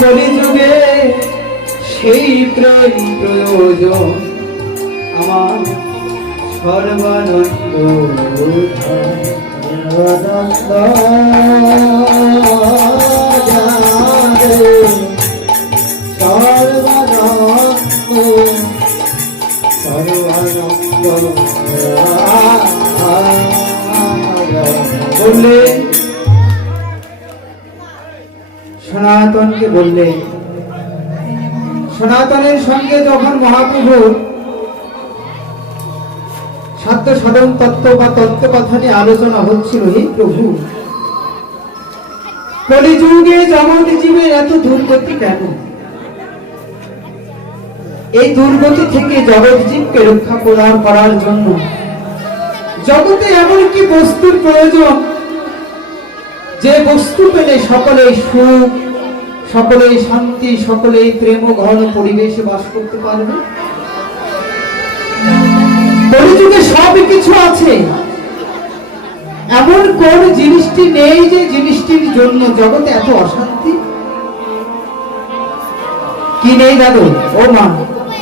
কলিযুগে সেই প্রয়োজন। আমার সর্বানন্দ সর্বানন্দ সর্বানন্দ। বললেন সনাতনকে বললেন সনাতনের সঙ্গে যখন মহাপ্রভু সাধ্য সাধন, তত্ত্ব বা তত্ত্ব কথা নিয়ে আলোচনা হচ্ছিল, হে প্রভু, কলিযুগে জগৎ জীবের এত দুর্গতি কেন? এই দুর্গতি থেকে জগৎ জীবকে রক্ষা প্রদান করার জন্য জগতে এমন কি বস্তুর প্রয়োজন, যে বস্তু পেলে সকলে সুখ সকলেই শান্তি, সকলেই প্রেম, ঘন পরিবেশে বাস করতে পারবে। কলিযুগে সব কিছু আছে। এমন কোন জিনিসটি নেই যে জিনিসটির জন্য জগতে এত অশান্তি? কি নেই দাদু? ও মা,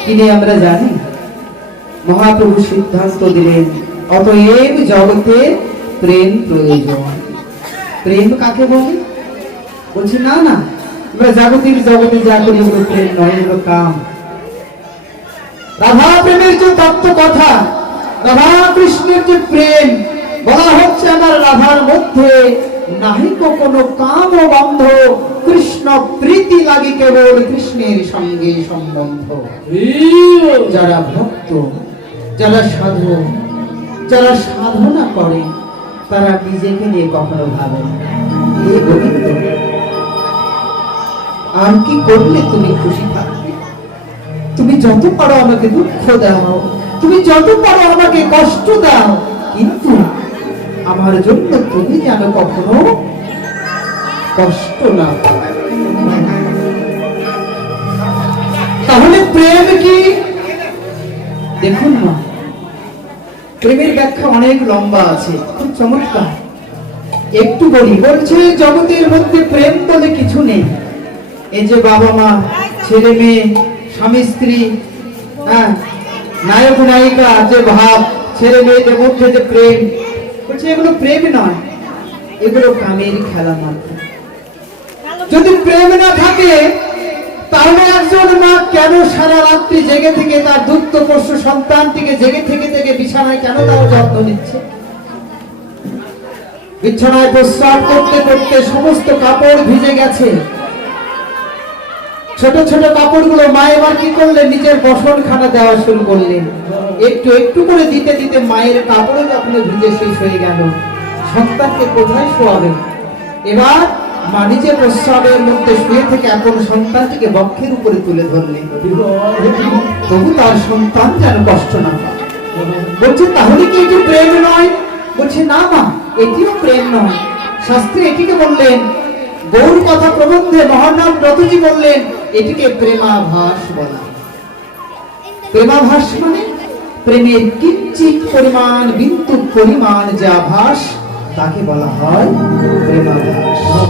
কি নেই আমরা জানি। মহাপ্রভু সিদ্ধান্ত দিলেন, অতএব জগতে প্রেম প্রয়োজন। প্রেম কাকে বলে? বলছি না না জাগতিক জগতে যা করি ওগুলো প্রেম নয়, এগুলো কাম। রাধা প্রেমের যে তত্ত্ব কথা রাধা কৃষ্ণের যে প্রেম, বলা হচ্ছে আমার রাধার মধ্যে নাহি কো কোনো কাম ও বন্ধ, কৃষ্ণ প্রীতি লাগি কেবল কৃষ্ণের সঙ্গে সম্বন্ধ। যারা ভক্ত, যারা সাধু যারা সাধনা করে, তারা নিজেকে নিয়ে কখনো ভাবে। হে গোবিন্দ আর কি করলে তুমি খুশি থাকবে? তুমি যত পারো আমাকে দুঃখ দাও, তুমি যত পারো আমাকে কষ্ট দাও, কিন্তু আমার জন্য তুমি যেন কখনো কষ্ট না তাহলে প্রেম কি? দেখুন না প্রেমের ব্যাখ্যা অনেক লম্বা আছে, খুব চমৎকার। একটু বলি বলছে, জগতের মধ্যে প্রেম বলে কিছু নেই। এই যে বাবা মা, ছেলে মেয়ে, স্বামী, স্ত্রী হ্যাঁ নায়ক, নায়িকা, যে ভাব, ছেলে মেয়েদের মধ্যে যে প্রেম, বলছে এগুলো প্রেম নয়, এগুলো কামের খেলা মাত্র। যদি প্রেম না থাকে তাহলে একজন মা কেন সারা রাত্রি জেগে থেকে তার দুঃখ পোষ্য সন্তানটিকে জেগে থেকে থেকে বিছানায় কেন তার যত্ন নিচ্ছে? বিছানায় প্রস্রাব করতে করতে সমস্ত কাপড় ভিজে গেছে। ছোট ছোট কাপড়গুলো মা এবার কি করলেন নিজের বসন খানা দেওয়া শুরু করলেন। একটু একটু করে দিতে দিতে মায়ের কাপড়ও যখন ভিজে শেষ হয়ে গেল, সন্তানকে কোথায় শোয়াবে? এবার মা নিজে প্রস্রাবের মধ্যে শুয়ে থেকে এখন সন্তানটিকে বক্ষের উপরে তুলে ধরলেন। তবু তার সন্তান যেন কষ্ট না বলছে, তাহলে কি এটি প্রেম নয়? বলছে, না মা, এটিও প্রেম নয়। শাস্ত্রে এটিকে বললেন গৌর কথা প্রবন্ধে মহানাম রতজি বললেন এটিকে প্রেমাভাস বলা। প্রেমাভাস মানে প্রেমের কিঞ্চিত পরিমাণ, বিন্দু পরিমাণ যা আভাস তাকে বলা হয় প্রেমাভাস